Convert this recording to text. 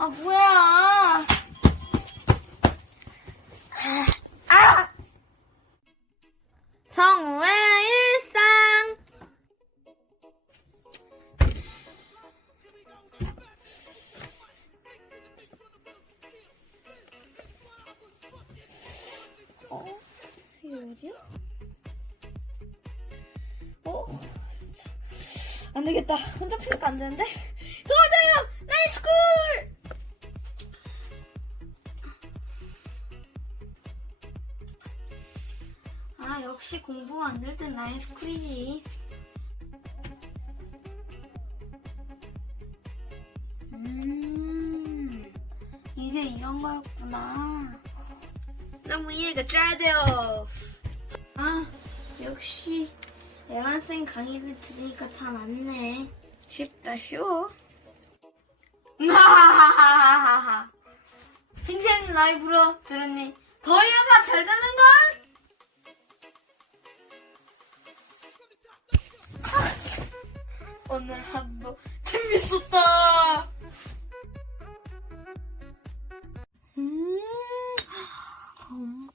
아 뭐야? 아, 아! 성우의 일상. 어? 이게 어디야? 어? 안 되겠다. 혼자 피니까 안 되는데. 도와줘! 아, 역시 공부 안될 땐 나이스쿨이지. 음, 이게 이런 거였구나. 너무 이해가 잘 돼요. 아, 역시 애완생 강의를 들으니까 다 맞네. 쉽다 쉬워. 하하하하하. 핑생 라이브로 들으니 더 이해가 잘 되는 걸? 오늘 한번 재밌었다. 음. 음.